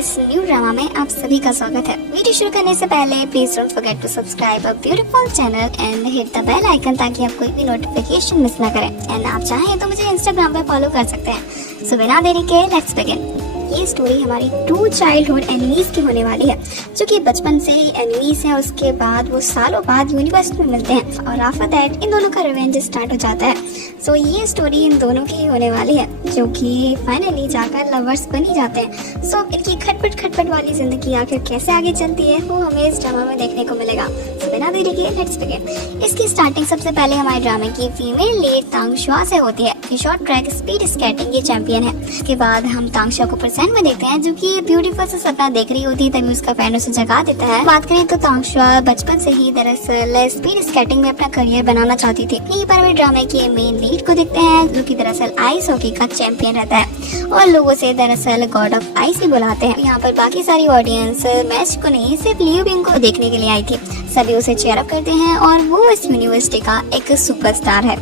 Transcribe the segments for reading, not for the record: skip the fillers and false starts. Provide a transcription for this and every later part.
इस new drama में आप सभी का स्वागत है। वीडियो शुरू करने से पहले please don't forget to subscribe a beautiful channel and hit the bell icon ताकि आप कोई भी नोटिफिकेशन मिस ना करें। एंड आप चाहें तो मुझे इंस्टाग्राम पे फॉलो कर सकते हैं। सो बिना देरी के लेट्स बिगिन। ये स्टोरी हमारी 2 चाइल्डहुड एनिमीज की होने वाली है, जो कि बचपन से ही एनिमीज हैं। उसके बाद वो सालों बाद यूनिवर्सिटी में मिलते हैं और आफ्टर दैट इन दोनों का रिवेंज स्टार्ट हो जाता है। सो ये स्टोरी इन दोनों की होने वाली है, जो कि फाइनली जाकर लवर्स बन ही जाते हैं। सो इनकी खटपट वाली जिंदगी आखिर कैसे आगे चलती है वो हमें इस ड्रामा में देखने को मिलेगा। सो बिना देरी के लेट्स बिगिन। इसकी स्टार्टिंग सबसे पहले हमारे ड्रामे की फीमेल लीड तांगशुआ से होती है। ये शॉर्ट ट्रैक स्पीड स्केटिंग की चैंपियन है। उसके बाद हम तांगशुआ को प्रेजेंट में देखते हैं, जो कि ब्यूटीफुल से सपना देख रही होती है, तभी उसका फैन उसे जगा देता है। बात करें तो तांगशुआ बचपन से ही दरअसल स्पीड स्केटिंग में अपना करियर बनाना चाहती थी। यहीं पर वे ड्रामे की मेन लीड को देखते हैं, जो कि दरअसल आइस हॉकी का चैंपियन रहता है और लोगों से दरअसल गॉड ऑफ आइस ही बुलाते हैं। यहाँ पर बाकी सारी ऑडियंस मैच को नहीं सिर्फ लियू बिंग को देखने के लिए आई थी। सभी उसे चीयर अप करते हैं और वो इस यूनिवर्सिटी का एक सुपरस्टार है।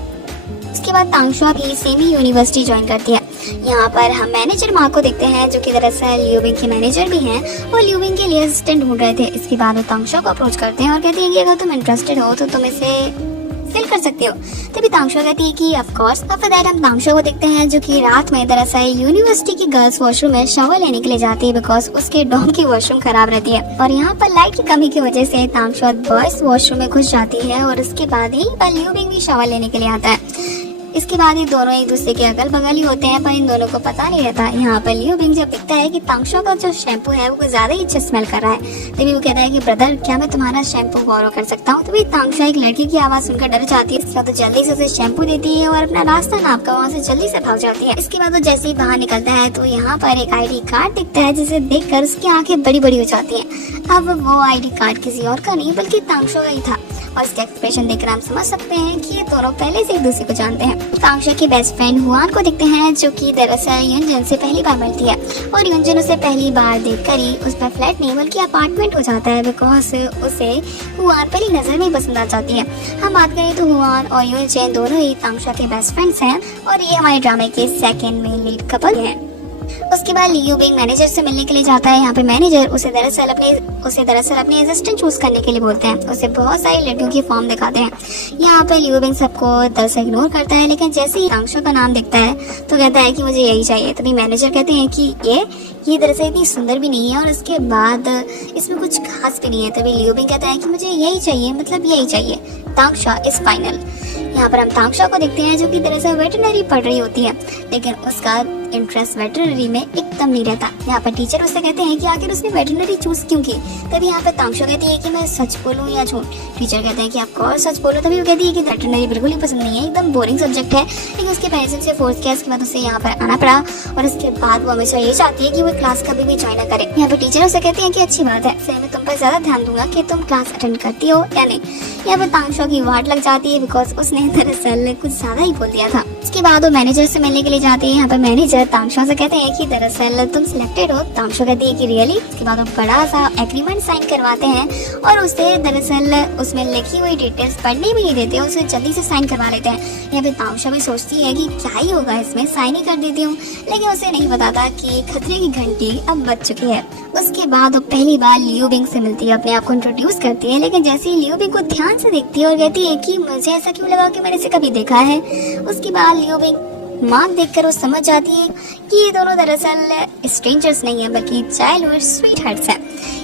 उसके बाद तांगशुआ भी सेम ही यूनिवर्सिटी ज्वाइन करती है। यहाँ पर हम मैनेजर माँ को देखते हैं, जो कि दरअसल लियू बिंग के मैनेजर भी हैं और लियू बिंग के लिए असिस्टेंट ढूंढ रहे थे। इसके बाद वो तांगशुआ को अप्रोच करते हैं और कहती हैं कि अगर तुम इंटरेस्टेड हो तो तुम इसे फिल कर सकते हो। तभी तांगशुआ कहती है कि ऑफ कोर्स। आफ्टर दैट हम तांगशुआ को देखते हैं, जो कि रात में दरअसल यूनिवर्सिटी की गर्ल्स वॉशरूम में शावर लेने के लिए जाती है, बिकॉज उसके डॉम की वॉशरूम खराब रहती है। और यहाँ पर लाइट की कमी की वजह से तांगशुआ बॉयज वॉशरूम में घुस जाती है और उसके बाद ही लियू बिंग भी शावर लेने के लिए आता है। इसके बाद ये दोनों एक दूसरे के अगल बगल ही होते हैं, पर इन दोनों को पता नहीं रहता। यहाँ पर लियू बिंग जब दिखता है कि तांगशुआ का जो शैम्पू है वो कुछ ज्यादा ही अच्छा स्मेल कर रहा है, तभी वो कहता है कि ब्रदर क्या मैं तुम्हारा शैम्पू बोरो कर सकता हूँ। तभी तांगशुआ एक लड़की की आवाज सुनकर डर जाती है। इसके बाद तो जल्दी से उसे शैम्पू देती है और अपना रास्ता नाप कर वहाँ से जल्दी से भाग जाती है। इसके बाद वो जैसे ही बाहर निकलता है तो यहाँ पर एक ID कार्ड दिखता है, जिसे देखकर उसकी आंखें बड़ी बड़ी हो जाती है। अब वो ID कार्ड किसी और का नहीं बल्कि तांगशुआ का ही था और इसका एक्सप्रेशन देखकर हम समझ सकते हैं कि ये दोनों पहले से एक दूसरे को जानते हैं। तांगशुआ की बेस्ट फ्रेंड हुआन को देखते हैं, जो कि दरअसल युनजन से पहली बार मिलती है और युनजन उसे पहली बार देखकर ही उस पर फ्लैट नहीं बल्कि अपार्टमेंट हो जाता है, बिकॉज उसे हुआन पहली नजर में ही पसंद आ जाती है। हम बात करें तो हुआन और युनजन दोनों ही तांगशुआ के बेस्ट फ्रेंड्स हैं और ये हमारे ड्रामे के सेकेंड मेन लीड कपल हैं। उसके बाद लियू बिंग मैनेजर से मिलने के लिए जाता है। यहाँ पे मैनेजर उसे दरअसल अपने असिस्टेंट चूज करने के लिए बोलते हैं। उसे बहुत सारी लड़कियों की फॉर्म दिखाते हैं। यहाँ पे लियू बिंग सबको दरअसल इग्नोर करता है, लेकिन जैसे ही तांगशुआ का नाम दिखता है तो कहता है कि मुझे यही चाहिए। तभी मैनेजर कहते हैं कि ये दरअसल इतनी सुंदर भी नहीं है और इसके बाद इसमें कुछ खास भी नहीं है। तभी लियू बिंग कहता है कि मुझे यही चाहिए, मतलब यही चाहिए। तांगशुआ इज फाइनल। यहाँ पर हम तांगशुआ को देखते हैं, जो कि दरअसल वेटरनरी पढ़ रही होती है, लेकिन उसका इंटरेस्ट वेटरनरी में एकदम नहीं रहता। यहाँ पर टीचर उससे कहते हैं कि आखिर उसने वेटरनरी चूज क्यों की। तभी यहाँ पर तांगशुआ कहती है कि मैं सच बोलूँ या झूठ। टीचर कहते हैं कि आप और सच बोलो। तभी वो कहती है कि वेटरनरी बिल्कुल ही पसंद नहीं है, एकदम बोरिंग सब्जेक्ट है, लेकिन उसके पेरेंट्स ने उसे फोर्स किया। इसके बाद उसे यहाँ पर आना पड़ा और इसके बाद वो हमेशा ये चाहती है कि वो क्लास कभी भी ज्वाइन न करे। यहाँ पर टीचर उसे कहती है कि अच्छी बात है, फिर मैं तुम पर ज्यादा ध्यान दूंगा कि तुम क्लास अटेंड करती हो या नहीं। यहाँ पर तांगशुआ की वाट लग जाती है, बिकॉज उसने दरअसल कुछ ज्यादा ही बोल दिया था। उसके बाद वो मैनेजर से मिलने के लिए जाती है। यहाँ पर मैनेजर तांगशुआ से कहते हैं कि दरअसल तुम सिलेक्टेड हो। तांगशुआ कहती है कि रियली। उसके बाद वो बड़ा सा एग्रीमेंट साइन करवाते हैं और उसे दरअसल उसमें लिखी हुई डिटेल्स पढ़ने भी नहीं देते, उसे जल्दी से साइन करवा लेते हैं। यहाँ पे तांगशुआ भी सोचती है कि क्या ही होगा इसमें, साइन ही कर देती हूँ, लेकिन उसे नहीं बताता कि खतरे की घंटी अब बज चुकी है। उसके बाद वो पहली बार लियू बिंग से मिलती है, अपने आप को इंट्रोड्यूस करती है, लेकिन जैसे ही लियू बिंग को ध्यान से देखती है और कहती है कि मुझे ऐसा क्यों लगा कि मैंने इसे कभी देखा है। उसके बाद लियू बिंग मार्क देखकर वो समझ जाती है कि ये दोनों दरअसल स्ट्रेंजर्स नहीं है बल्कि चाइल्डहुड स्वीट हार्ट्स हैं।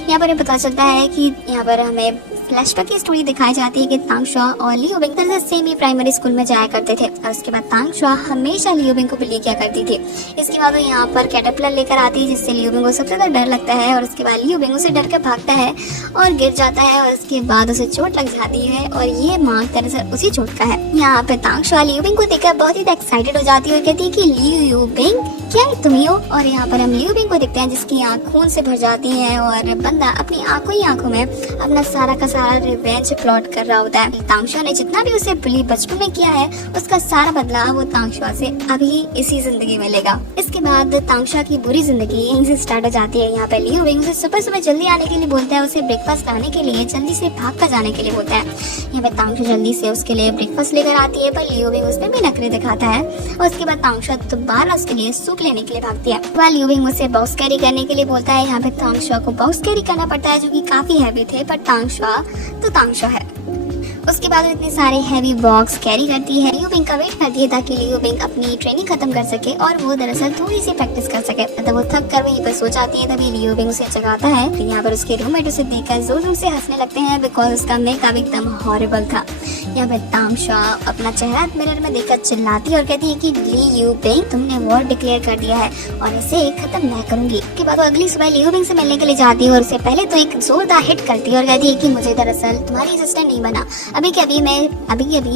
यहाँ पर पता चलता है कि यहाँ पर हमें फ्लैशबैक की स्टोरी दिखाई जाती है कि तांगशुआ और लियू बिंग दरअसल सेम ही प्राइमरी स्कूल में जाया करते थे और उसके बाद तांगशुआ हमेशा लियू बिंग को बुली किया करती थी। इसके बाद वो यहाँ पर कैटरपिलर लेकर आती है, जिससे लियू बिंग को सबसे ज्यादा डर लगता है और उसके बाद लियू बिंग उसे डर कर भागता है और गिर जाता है और उसके बाद उसे चोट लग जाती है और ये मार्क दरअसल उसी चोट का है। यहाँ पे तांगशुआ लियू बिंग को देखकर बहुत ही एक्साइटेड हो जाती है और कहती है कि लियू बिंग क्या तुम ही हो। और यहाँ पर हम लियू बिंग को देखते हैं, जिसकी आँख खून से भर जाती है और बंदा अपनी आंखों ही आंखों में अपना सारा का सारा रिवेंज प्लॉट कर रहा होता है। तांगशा ने जितना भी उसे बुली बचपन में किया है उसका सारा बदलाव वो तांगशा से अभी इसी जिंदगी में लेगा। इसके बाद तांगशा की बुरी जिंदगी यहीं से स्टार्ट हो जाती है। यहाँ पे लियो विंग उसे सुबह सुबह जल्दी आने के लिए बोलता है, उसे ब्रेकफास्ट लाने के लिए जल्दी से भाग कर जाने के लिए बोलता है। यहाँ पे तांगशा जल्दी से उसके लिए ब्रेकफास्ट लेकर आती है, पर लियो विंग उसमें भी नखरे दिखाता है और उसके बाद तांगशा दोबारा उसके लिए सूप लेने के लिए भागती है। वह लियो विंग उसे बॉक्स कैरी करने के लिए बोलता है। यहाँ पे तांगशा को बॉक्स कैरी करना पड़ता है जो कि काफी हैवी थे, पर तांगशा तो तांगशा है। उसके बाद इतने सारे हैवी बॉक्स कैरी करती है। लियो विंग का वेट करती है ताकि लियो विंग अपनी ट्रेनिंग खत्म कर सके और वो दरअसल थोड़ी सी प्रैक्टिस कर सके। तब वो थक कर वहीं पर सो जाती है। तभी लियो विंग उसे जगाता है। तो यहाँ पर उसके रूममेट उसे देखकर जोर जोर से हंसने लगते हैं बिकॉज उसका मेकअप एकदम हॉरिबल था। यहाँ पर तांगशा अपना चेहरा मिरर में देखकर चिल्लाती है और कहती है कि लियो विंग तुमने वॉर डिक्लेयर कर दिया है और इसे खत्म मैं करूंगी। उसके बाद वो अगली सुबह लियो विंग से मिलने के लिए जाती है और उसे पहले तो एक जोरदार हिट करती है और कहती है कि मुझे दरअसल तुम्हारी असिस्टेंट नहीं बना, अभी के अभी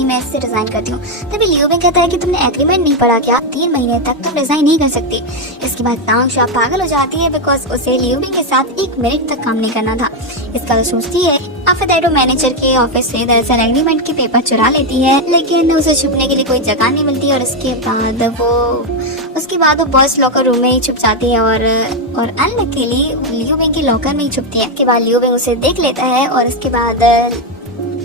मैं इससे रिजाइन करती हूँ। तभी लियो विंग कहता है कि तुमने एग्रीमेंट नहीं पढ़ा क्या, 3 महीने तक तुम रिजाइन नहीं कर सकती। इसके बाद तांगशा पागल हो जाती है बिकॉज उसे लियो विंग के साथ 1 मिनट तक काम नहीं करना था। इसका तो सोचती है। आफ्टर दैट वो मैनेजर के ऑफिस से दरअसल एग्रीमेंट के पेपर चुरा लेती है, लेकिन उसे छुपने के लिए कोई जगह नहीं मिलती और उसके बाद वो बॉयज लॉकर रूम में ही छुप जाती है और अनलकीली लियो विंग की लॉकर में ही छुपती है। उसके बाद लियो विंग उसे देख लेता है और उसके बाद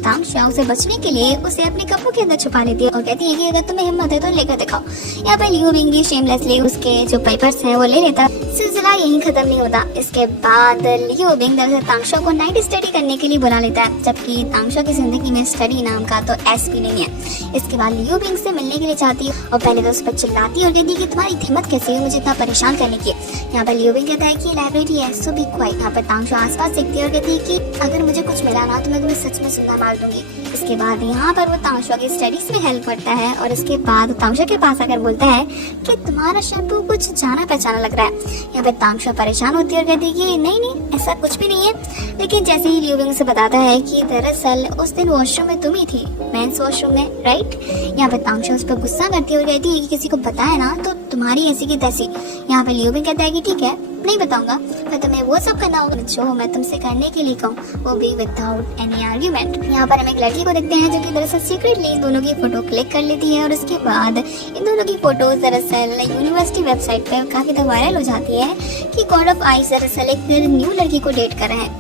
तांगशा उसे बचने के लिए उसे अपने कपड़ों के अंदर छुपा लेती है और कहती है कि अगर तुम्हें हिम्मत है तो लेकर दिखाओ। यहाँ पर लियो विंग शेमलेसली उसके जो पेपर्स हैं वो ले लेता। सिलसिला यहीं खत्म नहीं होता। इसके बाद लियो विंग दरअसल तांगशा को नाइट स्टडी करने के लिए बुला लेता है, जबकि तांगशा की जिंदगी में स्टडी नाम का तो एस भी नहीं है। इसके बाद लियो विंग से मिलने के लिए चाहती है और पहले तो उस पर चिल्लाती है और कहती है कि तुम्हारी हिम्मत कैसे हुई मुझे इतना परेशान करने की। यहाँ पर लियो विंग कहता है कि लाइब्रेरी है सो बी क्वाइट। यहाँ पर तांगशा आसपास देखती है और कहती है कि अगर मुझे कुछ मिला ना तो मैं तुम्हें सच में जिंदा मार दूंगी। इसके बाद यहाँ पर वो तांगशा की स्टडीज में हेल्प करता है और इसके बाद तांगशा के पास आकर बोलता है कि तुम्हारा शैम्पू कुछ जाना पहचाना लग रहा है। यहाँ पे तांगशा परेशान होती है और कहती है कि नहीं ऐसा कुछ भी नहीं है। लेकिन जैसे ही लियो विंग से बताता है कि दरअसल उस दिन वॉशरूम में तुम ही थी, मेंस वॉशरूम में, राइट। यहाँ पे तांगशा उस पर गुस्सा करती है और कहती है कि किसी को बताया ना तो तुम्हारी ऐसी की तैसी। यहाँ पे लियो विंग कहता है कि ठीक है नहीं बताऊंगा, पर तुम्हें वो सब करना होगा जो मैं तुमसे करने के लिए कहूँ, वो भी विदाउट एनी आर्ग्यूमेंट। यहाँ पर हम एक लड़की को देखते हैं जो कि दरअसल सीक्रेटली इन दोनों की फोटो क्लिक कर लेती है और उसके बाद इन दोनों की फोटोज दरअसल यूनिवर्सिटी वेबसाइट पे काफी तो वायरल हो जाती है कि गॉड ऑफ आइस दरअसल एक न्यू लड़की को डेट कर रहे हैं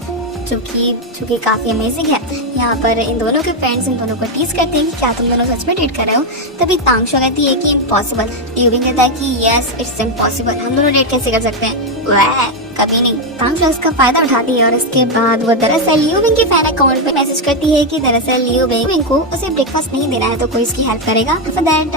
जो कि काफी अमेजिंग है। यहाँ पर इन दोनों के फ्रेंड्स इन दोनों को टीज करते हैं कि क्या तुम दोनों सच में डेट कर रहे हो। तभी तांगशा कहती है कि इम्पॉसिबल। लियो विंग कहता है कि यस इट्स इम्पॉसिबल, हम दोनों डेट कैसे कर सकते हैं, वह कभी नहीं। तांगशा उसका फायदा उठाती है और इसके बाद वो दरअसल लियो विंग के फैन अकाउंट पे मैसेज करती है कि दरअसल लियो विंग को उसे ब्रेकफास्ट नहीं देना है तो कोई इसकी हेल्प करेगा।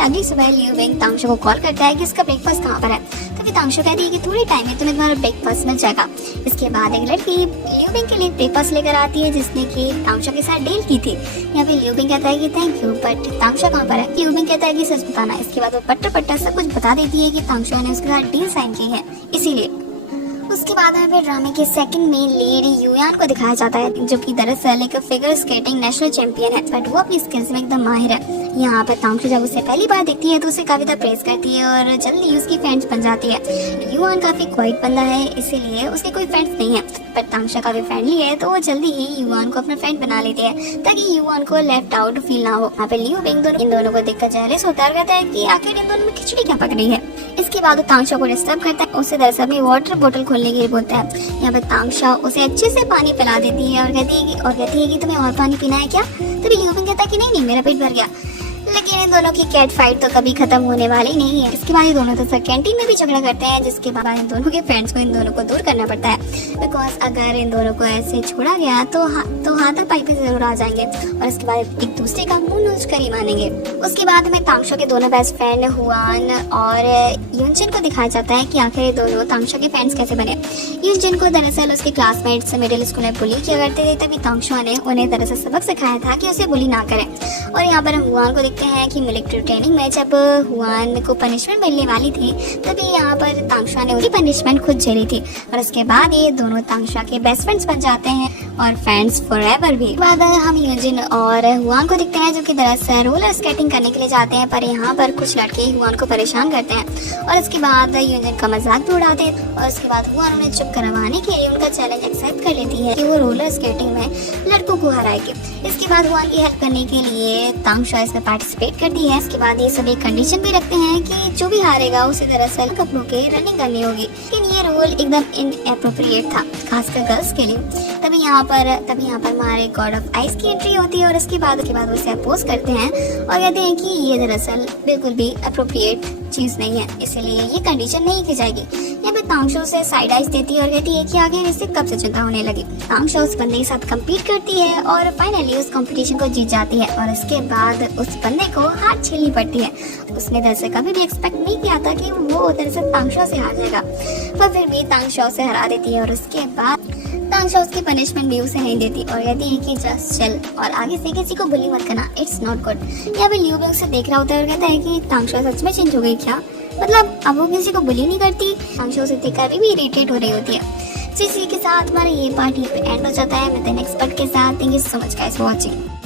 अगली सुबह लियो विंग तांगशा को कॉल करता है कि उसका ब्रेकफास्ट कहाँ पर है। तभी तांगशा कहती है कि थोड़ी टाइम में तुम्हें तुम्हारा ब्रेकफास्ट मिल जाएगा। इसके बाद एक लड़की लियो विंग के लिए ब्रेकफास्ट लेकर आती है जिसने की तांगशा के साथ डील की थी। यहाँ पे लियो विंग कहता है कि थैंक यू, बट तांगशा कहाँ पर है। लियो विंग कहता है कि सच बताना। इसके बाद वो पट्टा सब कुछ बता देती है कि तांगशा ने उसके साथ डील साइन की है इसीलिए। उसके बाद हमें ड्रामे के सेकंड मेन लीड युयान को दिखाया जाता है जो कि दरअसल एक फिगर स्केटिंग नेशनल चैंपियन है, बट वो अपनी स्किल्स में एकदम माहिर है। यहाँ पर तांगशा जब उसे पहली बार देखती है तो उसे काफी ज्यादा प्रेज करती है और जल्दी उसकी फ्रेंड्स बन जाती है। युआन काफी क्वाइट बंदा है इसीलिए उसके कोई फ्रेंड्स नहीं है, पर तांगशा काफी फ्रेंडली है तो वो जल्दी ही युआन को अपना फ्रेंड बना लेती है ताकि युआन को लेफ्ट आउट फील ना हो। यहाँ पे लियो विंग इन दोनों को देखकर जेलस होता है और कहता है कि आखिर इन दोनों में खिचड़ी क्या पक रही है। इसके बाद वो तांगशा को डिस्टर्ब करता है, उसे दरअसल अपनी वाटर बोतल खोलने के लिए बोलता है। यहाँ पे तांगशा उसे अच्छे से पानी पिला देती है और कहती है कि तुम्हें और पानी पीना है क्या। तभी लियो विंग कहता है कि नहीं मेरा पेट भर गया। लेकिन इन दोनों की कैट फाइट तो कभी खत्म होने वाली नहीं है। इसके बाद ये दोनों तो कैंटीन में भी झगड़ा करते हैं जिसके बाद इन दोनों के फ्रेंड्स को इन दोनों को दूर करना पड़ता है बिकॉज अगर इन दोनों को ऐसे छोड़ा गया तो हाथापाई पे जरूर आ जाएंगे और इसके बाद एक दूसरे का मुंह नोच कर ही मानेंगे। उसके बाद हमें तांगशा के दोनों बेस्ट फ्रेंड हुआन और युनजिन को दिखाया जाता है कि आखिर ये दोनों तांगशा के फ्रेंड्स कैसे बने। युनजिन को दरअसल उसके क्लासमेट्स मिडिल स्कूल में बुली किया करते थे, तभी तांगशा ने उन्हें दरअसल सबक सिखाया था कि उसे बुली ना करें। और यहाँ पर हम हुआन को देखते हैं कि मिलिट्री ट्रेनिंग में जब हुआन को पनिशमेंट मिलने वाली थी तभी यहाँ पर तांगशा ने उसकी पनिशमेंट खुद झेली थी और उसके बाद ये दोनों तांगशा के बेस्ट फ्रेंड्स बन जाते हैं। और फ्रेंड्स फॉरएवर भी। बाद हम यूजिन और हुआन को दिखते हैं जो कि दरअसल रोलर स्केटिंग करने के लिए जाते हैं, पर यहाँ पर कुछ लड़के हुआन को परेशान करते हैं और इसके बाद यूजिन का मजाक भी उड़ाते हैं और उसके बाद हुआन उन्हें चुप करवाने के लिए उनका चैलेंज एक्सेप्ट कर लेती है कि वो रोलर स्केटिंग में लड़कों को हराएगी। इसके बाद हुआन की हेल्प करने के लिए तांगशो इसमें पार्टिसिपेट करती है। इसके बाद ये सभी कंडीशन भी रखते हैं कि जो भी हारेगा उसे दरअसल कपड़ों के रनिंग करनी होगी, लेकिन ये रूल एकदम इनएप्रोप्रिएट था, खासकर गर्ल्स के लिए। तभी यहाँ पर हमारे गॉड ऑफ आइस की एंट्री होती है और इसके बाद वो इसे अपोज करते हैं और कहते हैं कि ये दरअसल बिल्कुल भी अप्रोप्रिएट चीज नहीं है, इसीलिए ये कंडीशन नहीं की जाएगी। यहाँ पे तांगशो से साइड आइज देती है और कहती है कि आखिर इसे कब से चिंता होने लगी। तांगशो उस बंदे के साथ कम्पीट करती है और फाइनली उस कंपटीशन को जीत जाती है और इसके बाद उस बंदे को हार झेलनी पड़ती है। उसने दरअसल कभी भी एक्सपेक्ट नहीं किया था कि वो दरअसल तांगशो से हार जाएगा, पर फिर भी तांगशो से हरा देती है और उसके बाद तांगशो उसकी पनिशमेंट भी उसे नहीं देती और कहती है कि जस्ट चिल और आगे से किसी को बुली मत करना, इट्स नॉट गुड। यहाँ पे लियू भी उसे देख रहा होता है और कहता है कि तांगशो सच में चेंज हो गई क्या, मतलब अब वो किसी को बुली नहीं करती। तांगशो उसे देखकर अभी भी इरिटेट हो रही होती है। इसी के साथ हमारा ये पार्ट यहीं पे एंड हो जाता है। मिलते हैं नेक्स्ट पार्ट के साथ। Thank you so much guys for watching.